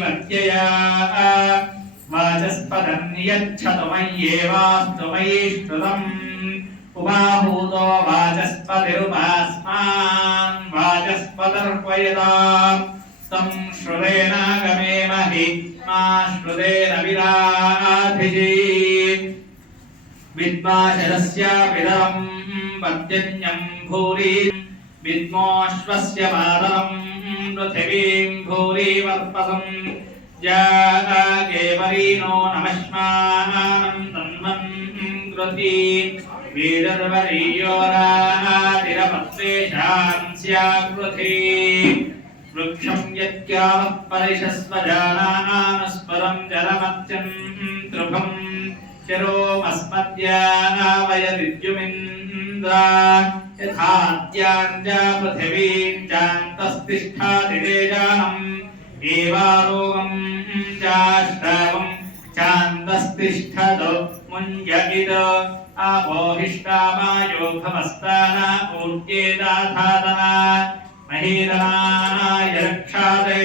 वर्त्यया वाचस्पदं यच्छतु मय्येवास्तु मयि श्रुतम् उपाहूतो वाचस्पतिरुपास्मान् वाचस्पतिर्वयताम् तं श्रुतेनागमेमहि मा श्रुतेन विराधिः विद्वाशरस्य पितरं पर्जन्यं भूरि विद्मोऽश्वस्य मातरं पृथिवीं भूरि वर्पसम् जागेवरीनो नमश्मानं तन्वन्कृति वीरर्वरीयोरादिरपत्रेषां स्याकृति वृक्षं यत्यावः परिशस्वजानानुस्परं जलमत्यन्त्रुभम् शिरोमस्मद्यावयदिद्युमिन्द्रा यथाद्याञ्च पृथिवीं चान्तस्तिष्ठाति तेजानम् एवारोगं चाश्रावं चान्दस्तिष्ठतो मुञ्जगिद आपोहिष्टामायोभवस्ताना ऊर्जेदाधातना महीरनाय रक्षाते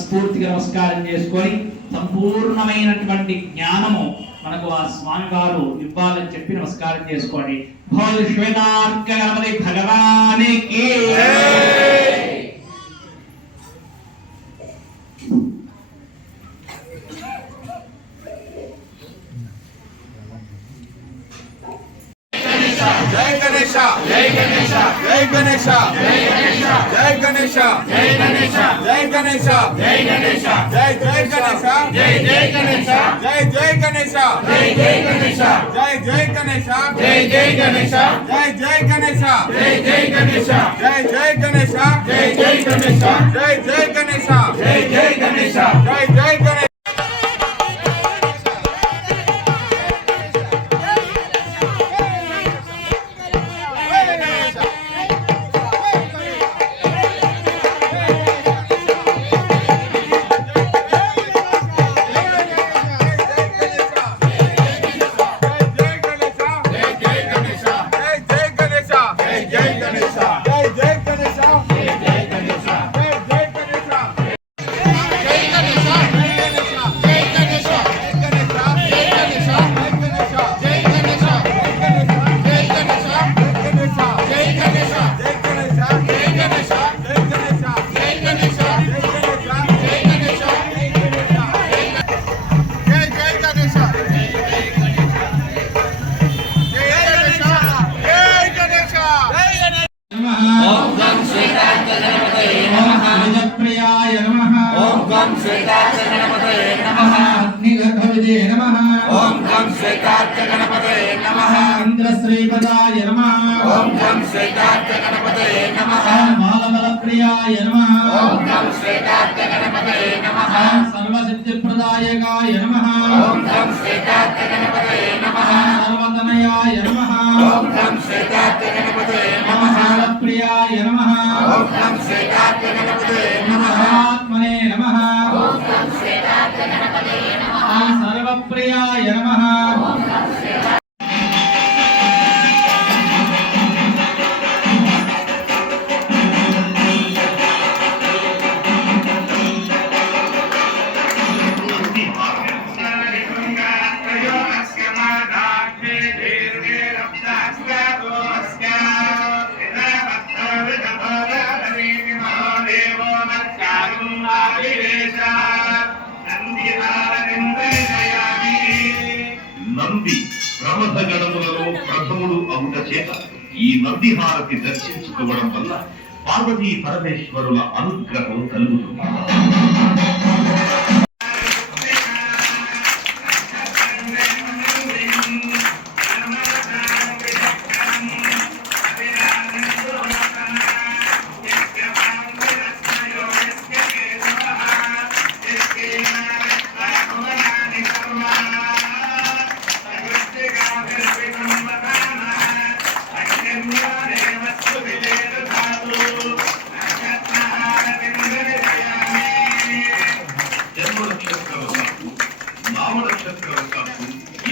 స్ఫూర్తిగా నమస్కారం చేసుకొని సంపూర్ణమైనటువంటి జ్ఞానము మనకు ఆ స్వామి వారు ఇవ్వాలని చెప్పి నమస్కారం చేసుకోండి. భోల్ శ్వేతార్క గణపతి భగవానికి जय गणेश जय गणेश जय गणेश जय गणेश जय गणेश जय गणेश जय गणेश जय गणेश जय जय गणेश जय जय गणेश जय जय गणेश जय जय गणेश जय जय गणेश जय जय गणेश जय जय गणेश जय जय गणेश जय जय गणेश जय जय गणेश जय जय गणेश जय जय गणेश जय जय गणेश गं श्वेतार्चगणपतये नमः अग्निगर्भविदे नमः ओम गं श्वेतार्चगणपतये नमः इंद्रश्रीपदाय नमः ओम गं श्वेतार्चगणपतये नमः मालबलप्रियाय नमः ओम गं श्वेतार्चगणपतये नमः सर्वसिद्धिप्रदायकाय नमः ओम गं श्वेतार्चगणपतये नमः सर्वतनयाय नमः ओम गं श्वेतार्चगणपतये नमः प्रियाय नमः ओम गं श्वेतार्चगणपतये नमः आत्मने नमः ओम गं श्वेतार्चगणपतये नमः सर्वप्रियाय नमः ओम गं ప్రమథ గణములలో ప్రథముడు అవుట చేత ఈ నంది హారతి దర్శించుకోవడం వల్ల పార్వతీ పరమేశ్వరుల అనుగ్రహం కలుగుతుంది.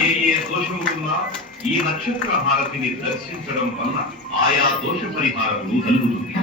ఏ దోషమున్నా ఈ నక్షత్ర హారతిని దర్శించడం వల్ల ఆయా దోష పరిహారములు కలుగుతుంది.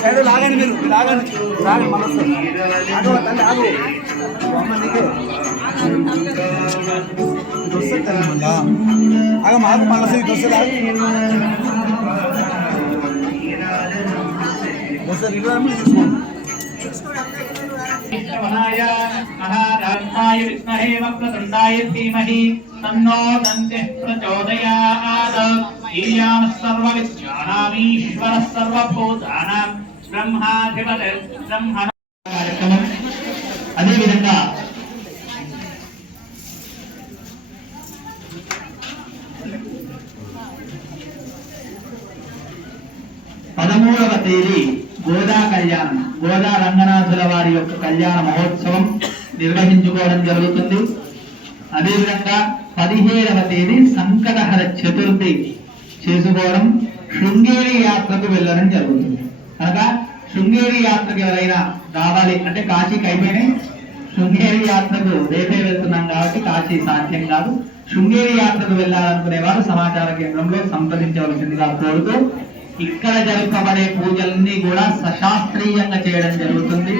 సైడ్ లాగండి మీరు లాగండి మనసు ఆగు తల్లి ఆగు వస్తుంది మళ్ళా ఆగ మాకు మళ్ళీ ఇది వస్తుంది వస్తుంది తీసుకోండి. महाराजाय विद्महे वक्रतुण्डाय धीमहि तन्नो दन्तिः प्रचोदयात्। ईयानः सर्वविद्यानामीश्वरः सर्वभूतानां ब्रह्माधिपतिर्ब्रह्मणः కార్యక్రమం. అదేవిధంగా పదమూడవ తేదీ గోదా కళ్యాణం, గోదా రంగనాథుల వారి యొక్క కళ్యాణ మహోత్సవం నిర్వహించుకోవడం జరుగుతుంది. అదేవిధంగా 17వ తేదీ సంకటహర చతుర్థి చేసుకోవడం, శృంగేరి యాత్రకు వెళ్ళడం జరుగుతుంది. కనుక శృంగేరి యాత్రకు ఎవరైనా రావాలి అంటే కాశీకి అయిపోయినాయి, శృంగేరి యాత్రకు రేపే వెళ్తున్నాం కాబట్టి కాశీ సాధ్యం కాదు. శృంగేరి యాత్రకు వెళ్ళాలనుకునే వారు సమాచార కేంద్రంలో సంప్రదించవలసిందిగా కోరుతూ, ఇక్కడ జరుపబడే పూజలన్నీ కూడా సశాస్త్రీయంగా చేయడం జరుగుతుంది,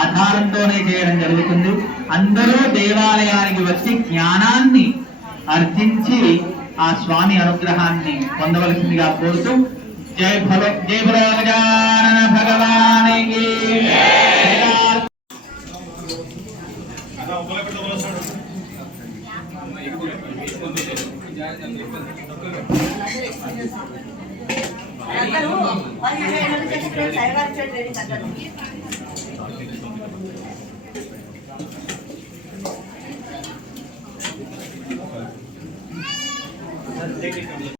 ఆధారంతోనే చేయడం జరుగుతుంది. అందరూ దేవాలయానికి వచ్చి జ్ఞానాన్ని అర్జించి ఆ స్వామి అనుగ్రహాన్ని పొందవలసిందిగా కోరుతూ, జై భలో గజానన భగవానికి అందరూ 15 చేసి సైవర్ ట్రైనింగ్ అంటారు.